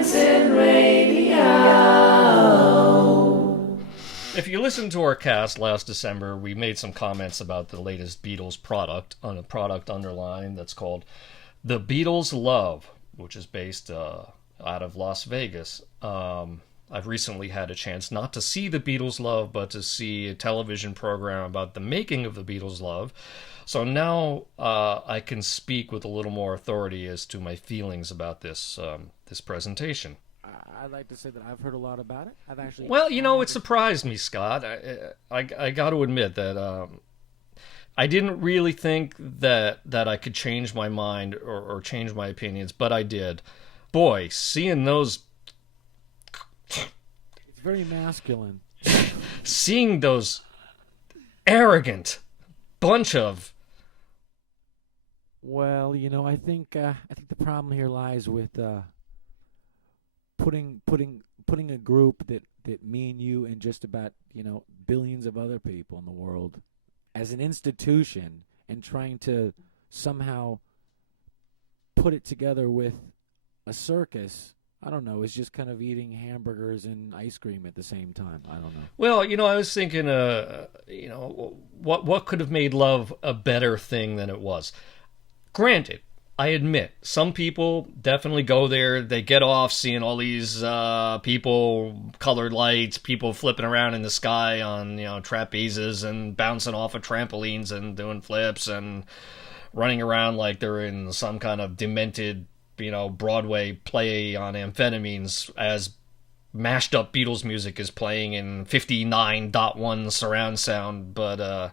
Branson Radio. If you listened to our cast last December, we made some comments about the latest Beatles product on a product underline that's called The Beatles Love, which is based out of Las Vegas. I've recently had a chance not to see The Beatles Love, but to see a television program about the making of The Beatles Love. So now I can speak with a little more authority as to my feelings about this presentation. I'd like to say that I've heard a lot about it. I've actually... Well, you know, it surprised me, Scott. I got to admit that I didn't really think that I could change my mind or change my opinions, but I did. Boy, seeing those... It's very masculine. Seeing those arrogant bunch of... Well, you know, I think the problem here lies with putting a group that me and you and just about, you know, billions of other people in the world as an institution and trying to somehow put it together with a circus. I don't know. It's just kind of eating hamburgers and ice cream at the same time. I don't know. Well, you know, I was thinking, you know, what could have made love a better thing than it was. Granted, I admit, some people definitely go there. They get off seeing all these people, colored lights, people flipping around in the sky on, you know, trapezes and bouncing off of trampolines and doing flips and running around like they're in some kind of demented, you know, Broadway play on amphetamines as mashed up Beatles music is playing in 59.1 surround sound. But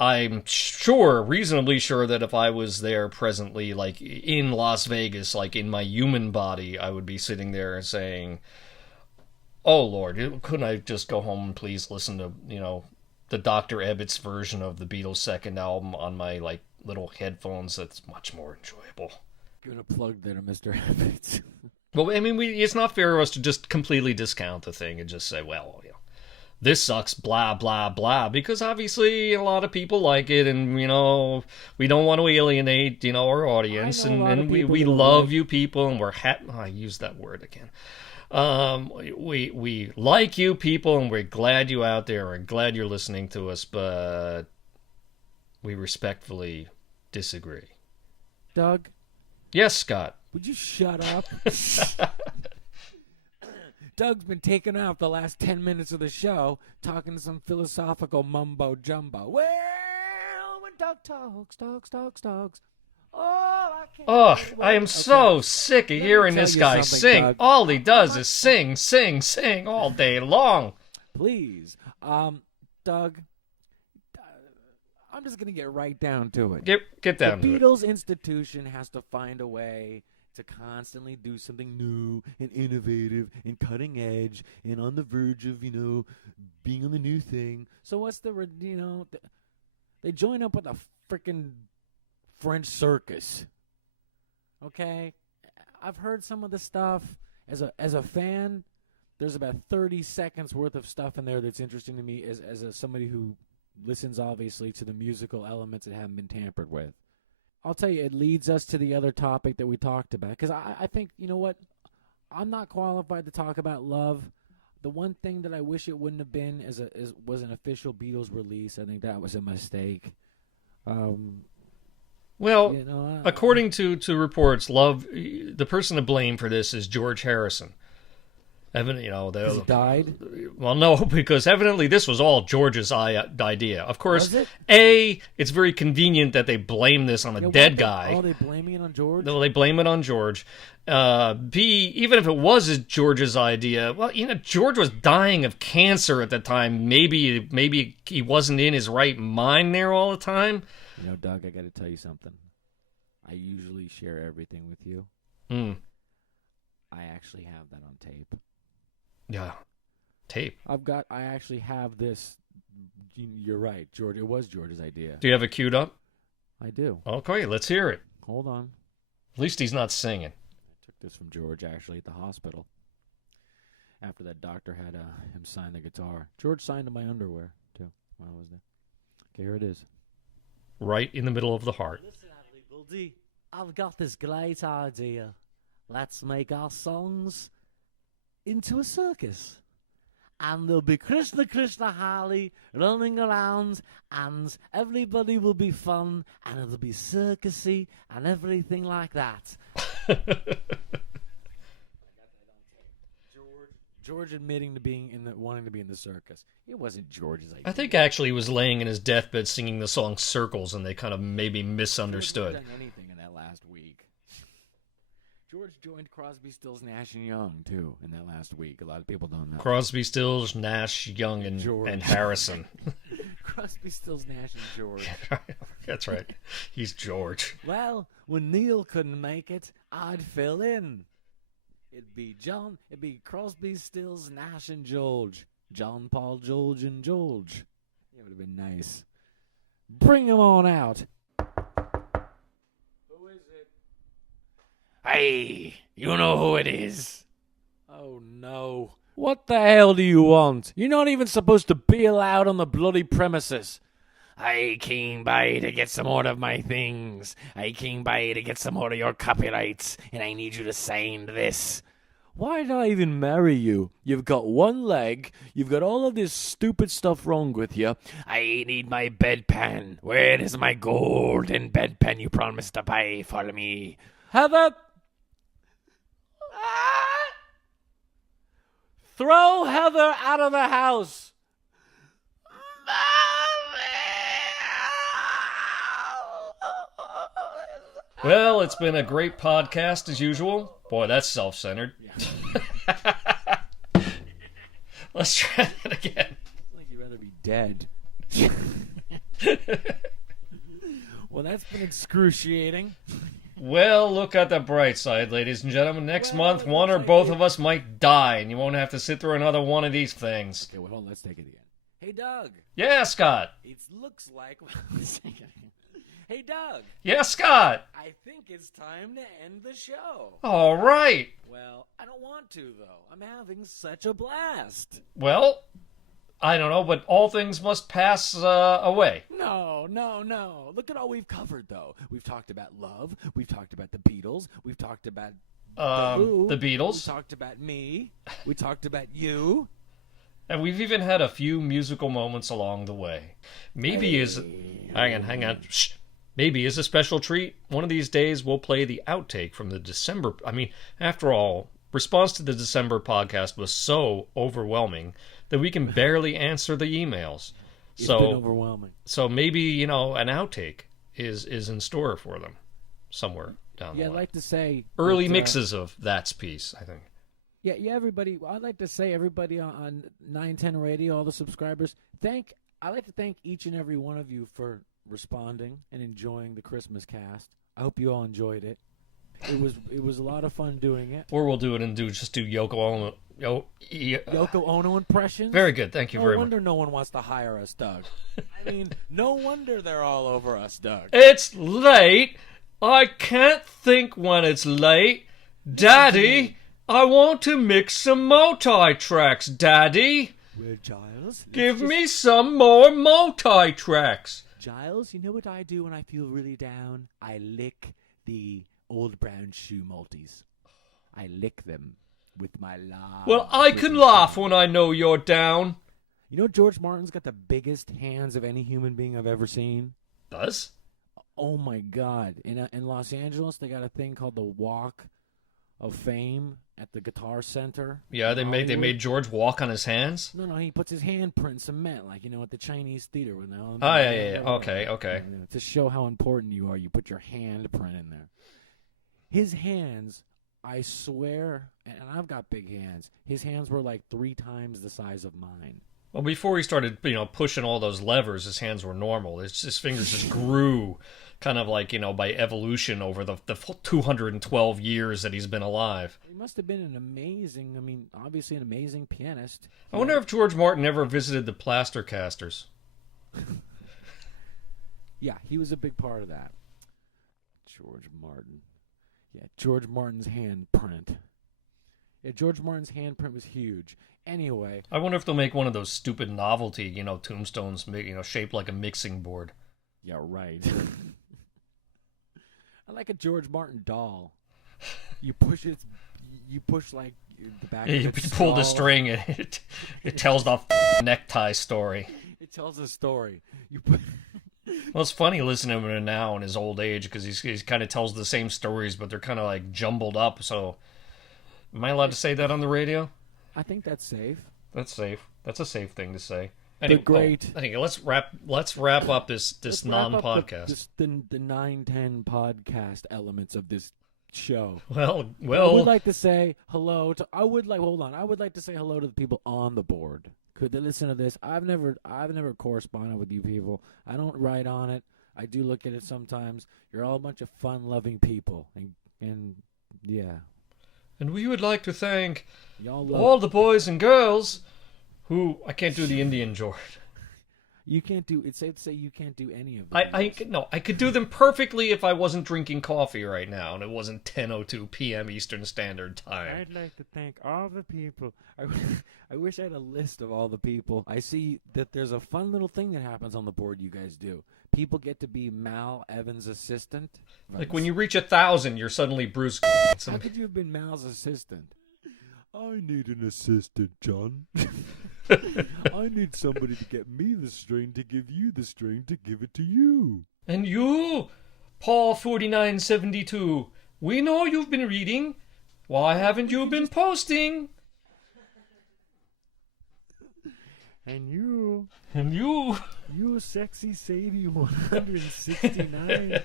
I'm sure, reasonably sure, that if I was there presently, like in Las Vegas, like in my human body, I would be sitting there saying, oh Lord, couldn't I just go home and please listen to, you know, the Dr. Ebbett's version of the Beatles' second album on my, like, little headphones? That's much more enjoyable. Giving a plug there to Mr. Evans. Well, I mean, it's not fair of us to just completely discount the thing and just say, well, you know, this sucks, blah, blah, blah, because obviously a lot of people like it, and, you know, we don't want to alienate, you know, our audience, and we love you people, and we're I used that word again. We like you people, and we're glad you out there, and glad you're listening to us, but we respectfully disagree. Doug? Yes, Scott? Would you shut up? Doug's been taking off the last 10 minutes of the show talking some philosophical mumbo-jumbo. Well, when Doug talks. Oh, I am so sick of hearing this guy sing. Doug. All he does is sing all day long. Please. Doug, I'm just going to get right down to it. Get down to it. The Beatles institution has to find a way to constantly do something new and innovative and cutting edge and on the verge of, you know, being on the new thing. So what's the, you know, they join up with a freaking French circus. Okay? I've heard some of the stuff. As a fan, there's about 30 seconds worth of stuff in there that's interesting to me as somebody who listens, obviously, to the musical elements that haven't been tampered with. I'll tell you, it leads us to the other topic that we talked about. Because I think, you know what? I'm not qualified to talk about love. The one thing that I wish it wouldn't have been was an official Beatles release. I think that was a mistake. Well, you know, according to reports, the person to blame for this is George Harrison. You know, he died? Well, no, because evidently this was all George's idea. Of course, it's very convenient that they blame this on a dead guy. Oh, they blaming it on George? No, they blame it on George. B, even if it was George's idea, well, you know, George was dying of cancer at the time. Maybe he wasn't in his right mind there all the time. You know, Doug, I got to tell you something. I usually share everything with you. I actually have that on tape. Yeah, tape. I actually have this. You're right, George. It was George's idea. Do you have it queued up? I do. Okay, let's hear it. Hold on. At least he's not singing. I took this from George, actually, at the hospital. After that doctor had him sign the guitar. George signed to my underwear, too, while I was there. Okay, here it is. Right in the middle of the heart. Listen, Adley Buddy, I've got this great idea. let's make our songs into a circus. And there'll be Krishna Krishna Harley running around, and everybody will be fun, and it'll be circusy and everything like that. George admitting to being wanting to be in the circus. It wasn't George's idea. I think actually he was laying in his deathbed singing the song Circles, and they kind of maybe misunderstood. George hasn't done anything in that last week. George joined Crosby, Stills, Nash and Young too in that last week. A lot of people don't know. Crosby, Stills, Nash, Young, and Harrison. Crosby, Stills, Nash and George. That's right. He's George. Well, when Neil couldn't make it, I'd fill in. It'd be Crosby, Stills, Nash and George. John, Paul, George, and George. It would have been nice. Bring him on out. Who is it? Hey, you know who it is. Oh, no. What the hell do you want? You're not even supposed to be allowed on the bloody premises. I came by to get some more of my things. I came by to get some more of your copyrights, and I need you to sign this. Why did I even marry you? You've got one leg. You've got all of this stupid stuff wrong with you. I need my bedpan. Where is my golden bedpan you promised to buy for me? Heather! Throw Heather out of the house. Well, it's been a great podcast as usual. Boy, that's self-centered. Yeah. Let's try that again. Like you'd rather be dead. Well, that's been excruciating. Well, look at the bright side, ladies and gentlemen. Next month, one or both of us might die, and you won't have to sit through another one of these things. Okay, well, hold on, let's take it again. Hey, Doug. Yeah, Scott. It looks like... Hey, Doug. Yeah, Scott. I think it's time to end the show. All right. Well, I don't want to, though. I'm having such a blast. Well, I don't know, but all things must pass away. No. Look at all we've covered, though. We've talked about love. We've talked about the Beatles. We've talked about the Beatles. We talked about me. We talked about you. And we've even had a few musical moments along the way. Maybe hang on. Shh. Maybe as a special treat, one of these days we'll play the outtake from the December... I mean, after all, response to the December podcast was so overwhelming that we can barely answer the emails. It's been overwhelming. So maybe, an outtake is in store for them somewhere down the line. Yeah, I'd like to say... Early mixes of That's Peace, I think. Yeah, everybody... I'd like to say everybody on 910 Radio, all the subscribers, I'd like to thank each and every one of you for responding and enjoying the Christmas cast. I hope you all enjoyed it. It was a lot of fun doing it. Or we'll do it and do Yoko Ono. Yoko Ono impressions? Very good. Thank you very much. No wonder no one wants to hire us, Doug. I mean, no wonder they're all over us, Doug. It's late. I can't think when it's late. Daddy, I want to mix some multi-tracks, Daddy. Well, Giles, give me some more multi-tracks. Giles, you know what I do when I feel really down? I lick the Old Brown Shoe multis. I lick them with my laugh. Well, I can laugh when I know you're down. You know George Martin's got the biggest hands of any human being I've ever seen? Does? Oh, my God. In Los Angeles, they got a thing called the Walk of Fame at the Guitar Center. Yeah, they made George walk on his hands? No, he puts his handprint in cement, like, at the Chinese theater. When yeah. Okay. To show how important you are, you put your handprint in there. His hands, I swear, and I've got big hands, his hands were like 3 times the size of mine. Well, before he started, pushing all those levers, his hands were normal. His fingers just grew kind of like, by evolution over the 212 years that he's been alive. He must have been obviously an amazing pianist. I wonder if George Martin ever visited the plaster casters. Yeah, he was a big part of that. George Martin. Yeah, George Martin's handprint. Yeah, George Martin's handprint was huge. Anyway. I wonder if they'll make one of those stupid novelty, tombstones, shaped like a mixing board. Yeah, right. I like a George Martin doll. You push it. You push like the back. Yeah, of you its pull the skull. string and it tells the necktie story. It tells a story. You put. Well, it's funny listening to him now in his old age because he's kind of tells the same stories, but they're kind of like jumbled up. So, am I allowed to say that on the radio? I think that's safe. That's safe. That's a safe thing to say. Great. Anyway, let's wrap up this Let's wrap up non-podcast. the 9-10 podcast elements of this show. Well, I would like to say hello to. I would like to say hello to the people on the board. Could they listen to this? I've never corresponded with you people. I don't write on it. I do look at it sometimes. You're all a bunch of fun-loving people, and yeah, And we would like to thank y'all love. all the boys and girls who I can't do the Indian George. You can't do. It's safe to say you can't do any of them. I could do them perfectly if I wasn't drinking coffee right now and it wasn't 10:02 p.m. Eastern Standard Time. I'd like to thank all the people. I wish I had a list of all the people. I see that there's a fun little thing that happens on the board you guys do. People get to be Mal Evans' assistant. Like when you reach 1,000, you're suddenly Bruce. How could you have been Mal's assistant? I need an assistant, John. I need somebody to get me the string to give you the string to give it to you. And you, Paul 4972, we know you've been reading. Why haven't you been posting? And you, You sexy Sadie 169.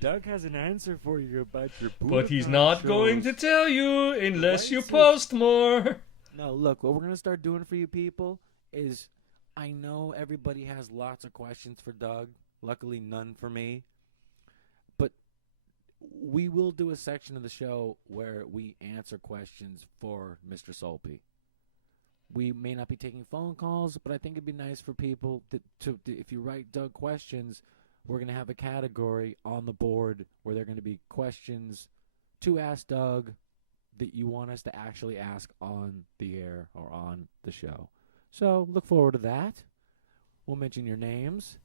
Doug has an answer for you about your But he's Budokan not shows. going to tell you unless you Right, so- post more. No, look, what we're going to start doing for you people is I know everybody has lots of questions for Doug. Luckily, none for me. But we will do a section of the show where we answer questions for Mr. Solpe. We may not be taking phone calls, but I think it'd be nice for people to if you write Doug questions, we're going to have a category on the board where there are going to be questions to ask Doug that you want us to actually ask on the air or on the show. So look forward to that. We'll mention your names.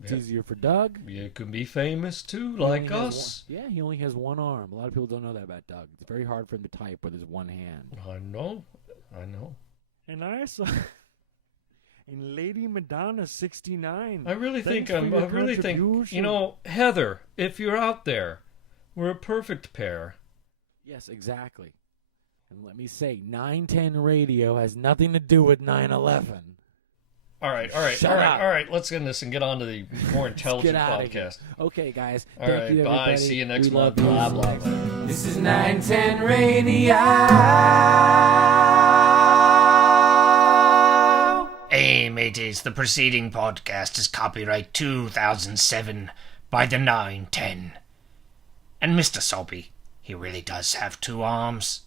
It's Yep. easier for Doug. You can be famous too, He like only has us. he only has one arm. A lot of people don't know that about Doug. It's very hard for him to type with his one hand. I know. And I saw in Lady Madonna 69. I really think Thanks for your you contribution. know, Heather, if you're out there, we're a perfect pair. Yes, exactly. And let me say, 910 radio has nothing to do with 9/11. All right. Shut up. Let's end this and get on to the more intelligent Get out of here. podcast. Okay, guys. All Thank right, you, bye. everybody. See you next We love month. you. Blah, blah, blah. This is 910 radio. Hey, mateys, the preceding podcast is copyright 2007 by the 910. And Mr. Soapy, he really does have two arms.